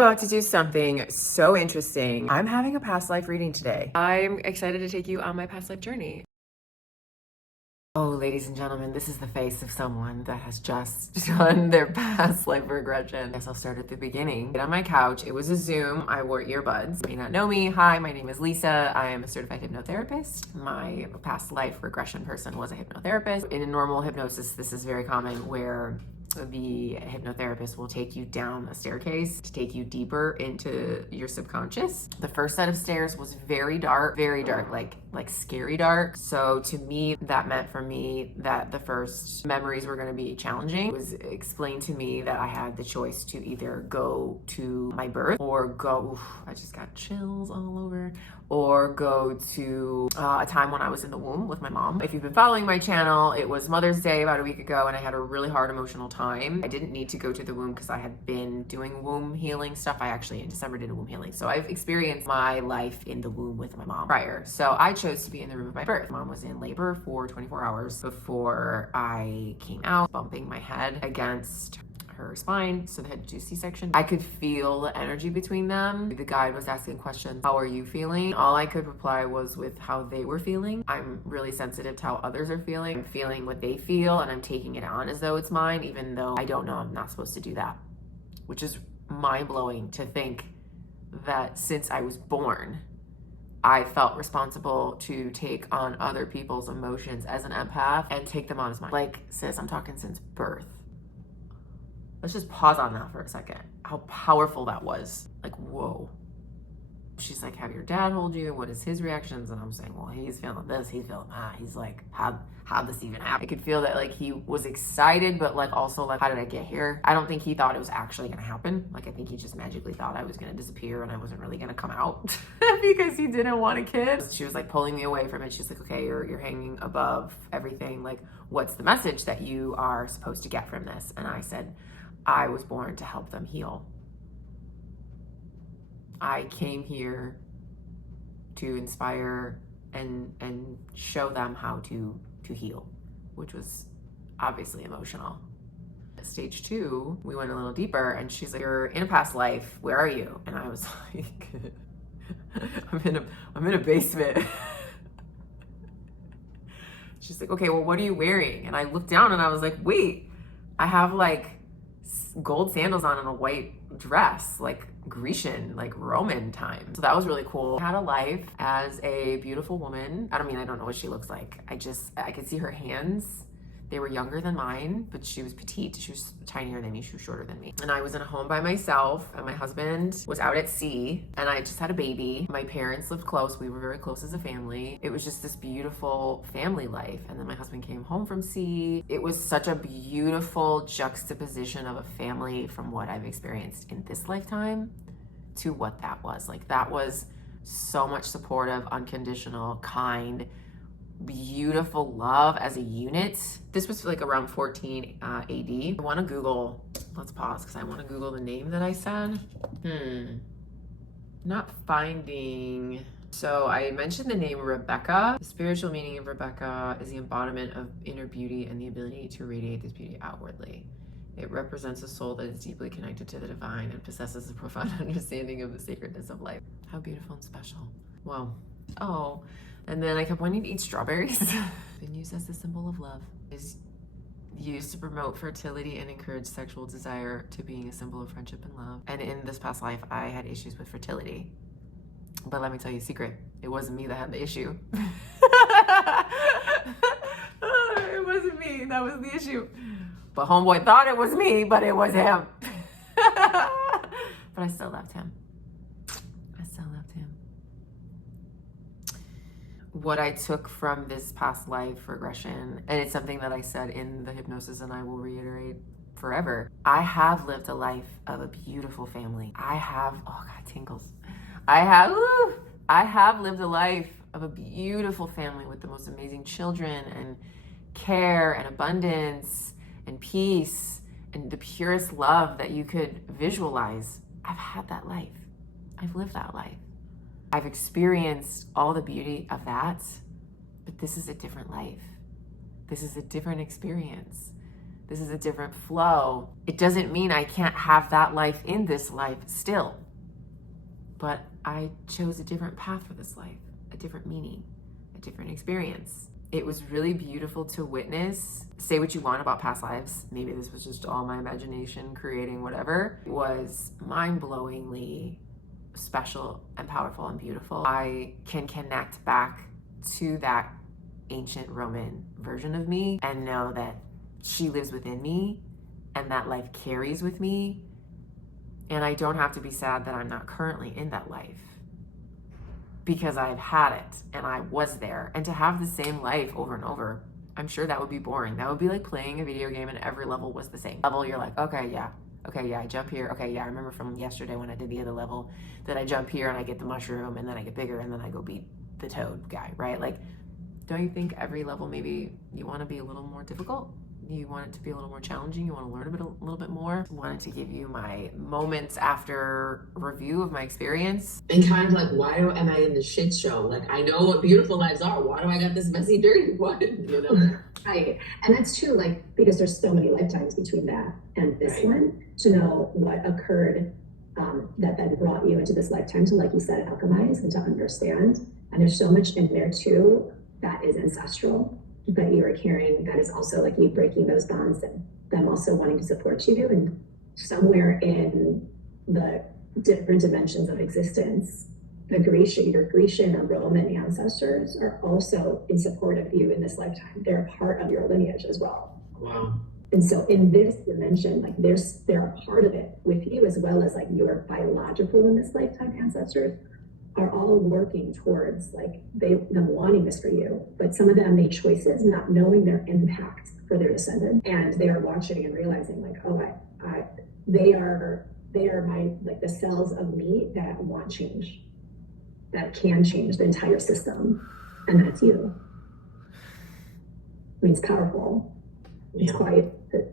About to do something so interesting. I'm having a past life reading today. I'm excited to take you on my past life journey. Oh, ladies and gentlemen, this is the face of someone that has just done their past life regression. I guess I'll start at the beginning. Get on my couch. It was a Zoom. I wore earbuds. You may not know me. Hi, my name is Lisa. I am a certified hypnotherapist. My past life regression person was a hypnotherapist. In a normal hypnosis, this is very common where the hypnotherapist will take you down a staircase to take you deeper into your subconscious. The first set of stairs was very dark, like scary dark. So to me, that meant for me that the first memories were going to be challenging. It was explained to me that I had the choice to either go to my birth or go, I just got chills all over, or go to a time when I was in the womb with my mom. If you've been following my channel, it was Mother's Day about a week ago and I had a really hard emotional time. I didn't need to go to the womb because I had been doing womb healing stuff. I actually in December did a womb healing. So I've experienced my life in the womb with my mom prior. So I chose to be in the room of my birth. Mom was in labor for 24 hours before I came out, bumping my head against her spine, so they had to do C-section. I could feel the energy between them. The guide was asking questions, how are you feeling? All I could reply was with how they were feeling. I'm really sensitive to how others are feeling. I'm feeling what they feel and I'm taking it on as though it's mine, even though I don't know I'm not supposed to do that, which is mind-blowing to think that since I was born, I felt responsible to take on other people's emotions as an empath and take them on as mine. Like, sis, I'm talking since birth. Let's just pause on that for a second. How powerful that was. Like, whoa. She's like, have your dad hold you? What is his reactions? And I'm saying, well, he's feeling this, he's feeling that. He's like, how'd this even happen? I could feel that like he was excited, but like also like, how did I get here? I don't think he thought it was actually gonna happen. Like, I think he just magically thought I was gonna disappear and I wasn't really gonna come out because he didn't want a kid. She was like pulling me away from it. She's like, okay, you're hanging above everything. Like, what's the message that you are supposed to get from this? And I said, I was born to help them heal. I came here to inspire and show them how to heal, which was obviously emotional. At stage 2, we went a little deeper and she's like, you're in a past life, where are you? And I was like, I'm in a basement. She's like, okay, well, what are you wearing? And I looked down and I was like, wait, I have like gold sandals on and a white dress, like Grecian, like Roman time. So that was really cool. I had a life as a beautiful woman. I don't know what she looks like. I could see her hands. They were younger than mine, but she was petite. She was tinier than me. She was shorter than me. And I was in a home by myself and my husband was out at sea and I just had a baby. My parents lived close. We were very close as a family. It was just this beautiful family life. And then my husband came home from sea. It was such a beautiful juxtaposition of a family from what I've experienced in this lifetime to what that was. Like, that was so much supportive, unconditional, kind, beautiful love as a unit. This was like around 14 AD. I want to Google, let's pause because I want to Google the name that I said. Not finding. So I mentioned the name Rebecca. The spiritual meaning of Rebecca is the embodiment of inner beauty and the ability to radiate this beauty outwardly. It represents a soul that is deeply connected to the divine and possesses a profound understanding of the sacredness of life. How beautiful and special. Wow. Oh. And then I kept wanting to eat strawberries. Been used as a symbol of love. Is used to promote fertility and encourage sexual desire, to being a symbol of friendship and love. And in this past life, I had issues with fertility. But let me tell you a secret. It wasn't me that had the issue. It wasn't me. That was the issue. But homeboy thought it was me, but it was him. But I still loved him. What I took from this past life regression, and it's something that I said in the hypnosis and I will reiterate forever. I have lived a life of a beautiful family. Oh God, tingles. I have lived a life of a beautiful family with the most amazing children and care and abundance and peace and the purest love that you could visualize. I've had that life. I've lived that life. I've experienced all the beauty of that, but this is a different life. This is a different experience. This is a different flow. It doesn't mean I can't have that life in this life still. But I chose a different path for this life, a different meaning, a different experience. It was really beautiful to witness. Say what you want about past lives. Maybe this was just all my imagination creating whatever. It was mind-blowingly special and powerful and beautiful. I can connect back to that ancient Roman version of me and know that she lives within me and that life carries with me. And I don't have to be sad that I'm not currently in that life, because I've had it and I was there. And to have the same life over and over, I'm sure that would be boring. That would be like playing a video game and every level was the same level. You're like, okay, yeah, I jump here. Okay, yeah, I remember from yesterday when I did the other level that I jump here and I get the mushroom and then I get bigger and then I go beat the toad guy, right? Like, don't you think every level maybe you want to be a little more difficult? You want it to be a little more challenging. You want to learn a little bit more. I wanted to give you my moments after review of my experience. And kind of like, why am I in the shit show? Like, I know what beautiful lives are. Why do I got this messy, dirty one? You know? Right. And that's true, like, because there's so many lifetimes between that and this one, to know what occurred that then brought you into this lifetime to, like you said, alchemize and to understand. And there's so much in there too that is ancestral, that you are carrying, that is also like you breaking those bonds and them also wanting to support you. And somewhere in the different dimensions of existence, your Grecian or Roman ancestors are also in support of you in this lifetime. They're a part of your lineage as well. Wow. And so in this dimension, like they're a part of it with you, as well as like your biological in this lifetime ancestors are all working towards like them wanting this for you. But some of them made choices not knowing their impact for their descendant, and they are watching and realizing like, oh, they are my, like, the cells of me that want change, that can change the entire system, and that's you. I mean, it's powerful. It's quite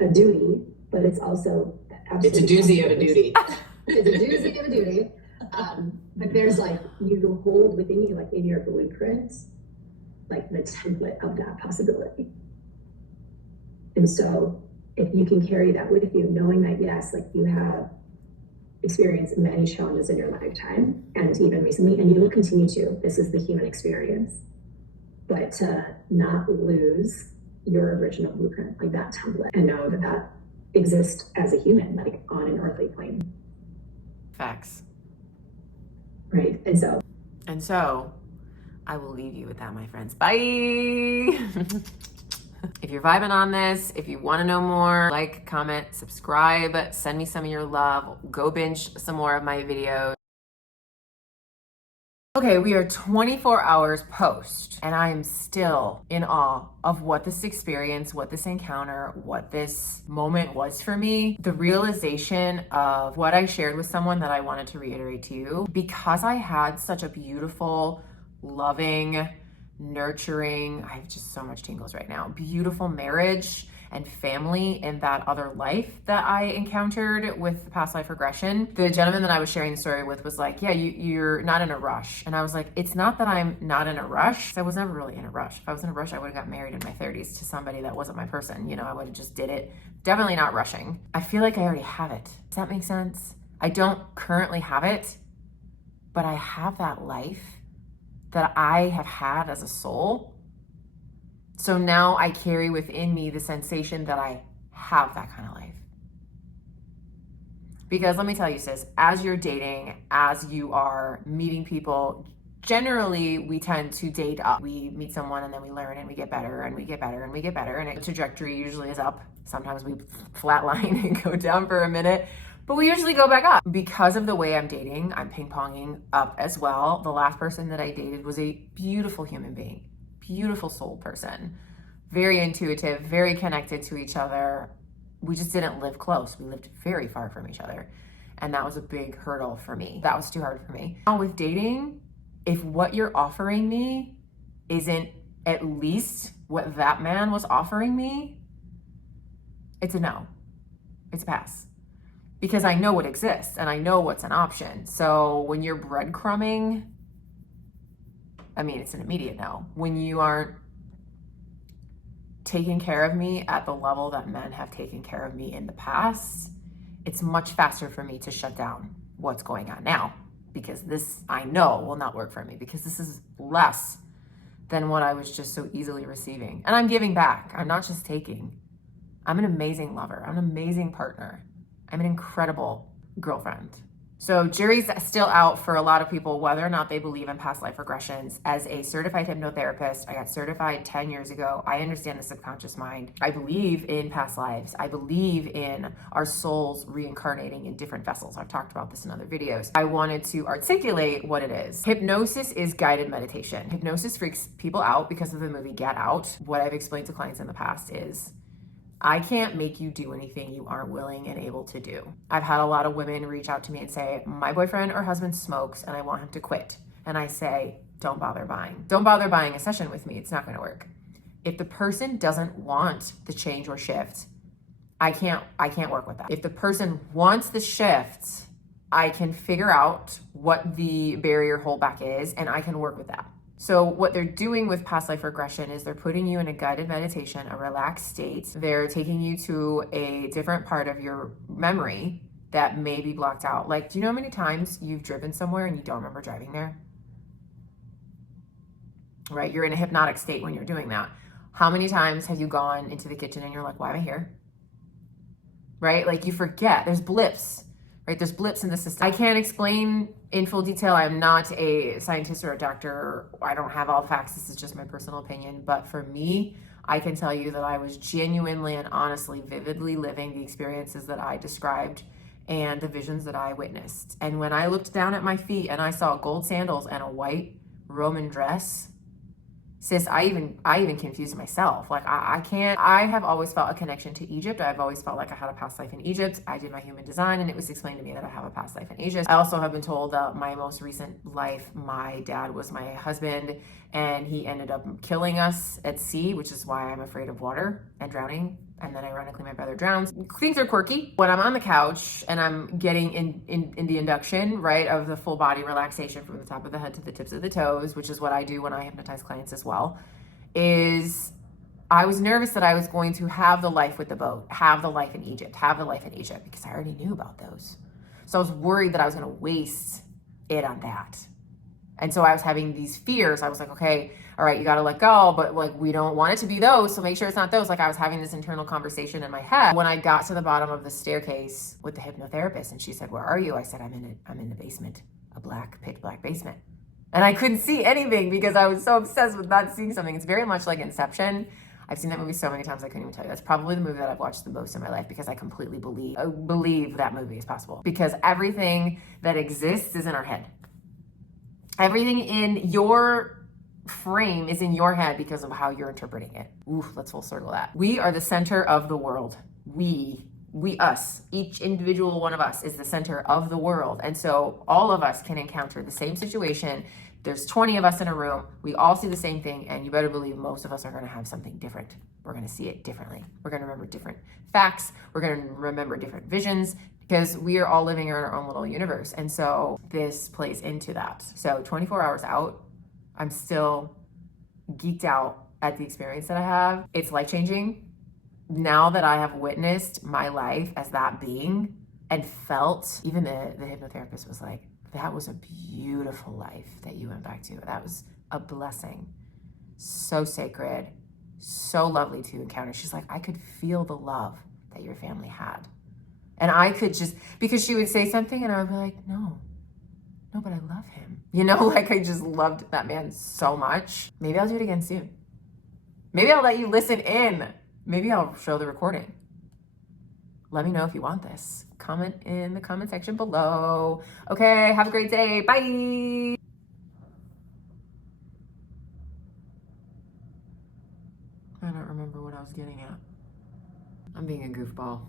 a duty, but it's also absolutely, it's a doozy of a duty. It's a doozy of a duty. But there's like, you hold within you, like in your blueprints, like the template of that possibility. And so if you can carry that with you, knowing that, yes, like you have experienced many challenges in your lifetime and even recently, and you will continue to, this is the human experience, but to not lose your original blueprint, like that template, and know that that exists as a human, like on an earthly plane. Facts. Right. And so I will leave you with that, my friends. Bye. If you're vibing on this, if you want to know more, like, comment, subscribe, send me some of your love, go binge some more of my videos. Okay, we are 24 hours post, and I am still in awe of what this experience, what this encounter, what this moment was for me. The realization of what I shared with someone that I wanted to reiterate to you, because I had such a beautiful, loving, nurturing, I have just so much tingles right now, beautiful marriage and family in that other life that I encountered with the past life regression. The gentleman that I was sharing the story with was like, yeah, you're not in a rush. And I was like, it's not that I'm not in a rush. I was never really in a rush. If I was in a rush, I would have got married in my 30s to somebody that wasn't my person. You know, I would have just did it. Definitely not rushing. I feel like I already have it. Does that make sense? I don't currently have it, but I have that life that I have had as a soul. So now I carry within me the sensation that I have that kind of life. Because let me tell you, sis, as you're dating, as you are meeting people, generally we tend to date up. We meet someone and then we learn and we get better and we get better and we get better. And the trajectory usually is up. Sometimes we flatline and go down for a minute, but we usually go back up. Because of the way I'm dating, I'm ping-ponging up as well. The last person that I dated was a beautiful human being. Beautiful soul person, very intuitive, very connected to each other. We just didn't live close. We lived very far from each other. And that was a big hurdle for me. That was too hard for me. Now with dating, if what you're offering me isn't at least what that man was offering me, it's a no. It's a pass. Because I know what exists and I know what's an option. So when you're breadcrumbing, I mean, it's an immediate no. When you aren't taking care of me at the level that men have taken care of me in the past, it's much faster for me to shut down what's going on now, because this I know will not work for me, because this is less than what I was just so easily receiving. And I'm giving back. I'm not just taking. I'm an amazing lover. I'm an amazing partner. I'm an incredible girlfriend. So jury's still out for a lot of people whether or not they believe in past life regressions. As a certified hypnotherapist, I got certified 10 years ago. I understand the subconscious mind. I believe in past lives. I believe in our souls reincarnating in different vessels. I've talked about this in other videos. I wanted to articulate what it is. Hypnosis is guided meditation. Hypnosis freaks people out because of the movie Get Out. What I've explained to clients in the past is I can't make you do anything you aren't willing and able to do. I've had a lot of women reach out to me and say, my boyfriend or husband smokes and I want him to quit. And I say, don't bother buying. Don't bother buying a session with me. It's not going to work. If the person doesn't want the change or shift, I can't work with that. If the person wants the shift, I can figure out what the barrier holdback is and I can work with that. So what they're doing with past life regression is they're putting you in a guided meditation, a relaxed state. They're taking you to a different part of your memory that may be blocked out. Like, do you know how many times you've driven somewhere and you don't remember driving there? Right? You're in a hypnotic state when you're doing that. How many times have you gone into the kitchen and you're like, why am I here? Right? Like you forget. There's blips. Right? There's blips in the system. I can't explain in full detail. I'm not a scientist or a doctor. I don't have all the facts. This is just my personal opinion. But for me, I can tell you that I was genuinely and honestly, vividly living the experiences that I described and the visions that I witnessed. And when I looked down at my feet and I saw gold sandals and a white Roman dress, sis, I even confused myself. Like I have always felt a connection to Egypt. I've always felt like I had a past life in Egypt. I did my human design and it was explained to me that I have a past life in Egypt. I also have been told that my most recent life, my dad was my husband and he ended up killing us at sea, which is why I'm afraid of water and drowning. And then ironically, my brother drowns. Things are quirky. When I'm on the couch and I'm getting in the induction, right, of the full body relaxation from the top of the head to the tips of the toes, which is what I do when I hypnotize clients as well, is I was nervous that I was going to have the life with the boat, have the life in Egypt, because I already knew about those. So I was worried that I was going to waste it on that. And so I was having these fears. I was like, okay, all right, you got to let go, but like, we don't want it to be those. So make sure it's not those. Like I was having this internal conversation in my head when I got to the bottom of the staircase with the hypnotherapist and she said, where are you? I said, I'm in the basement, a pitch black basement. And I couldn't see anything because I was so obsessed with not seeing something. It's very much like Inception. I've seen that movie so many times I couldn't even tell you. That's probably the movie that I've watched the most in my life because I completely believe that movie is possible. Because everything that exists is in our head. Everything in your frame is in your head because of how you're interpreting it. Oof, let's full circle that. We are the center of the world. Us, each individual one of us is the center of the world. And so all of us can encounter the same situation. There's 20 of us in a room. We all see the same thing. And you better believe most of us are going to have something different. We're going to see it differently. We're going to remember different facts. We're going to remember different visions because we are all living in our own little universe. And so this plays into that. So 24 hours out, I'm still geeked out at the experience that I have. It's life-changing. Now that I have witnessed my life as that being and felt, even the hypnotherapist was like, that was a beautiful life that you went back to. That was a blessing. So sacred, so lovely to encounter. She's like, I could feel the love that your family had. And I could just, because she would say something and I would be like, no, but I love him. You know, like I just loved that man so much. Maybe I'll do it again soon. Maybe I'll let you listen in. Maybe I'll show the recording. Let me know if you want this. Comment in the comment section below. Okay, have a great day. Bye. I don't remember what I was getting at. I'm being a goofball.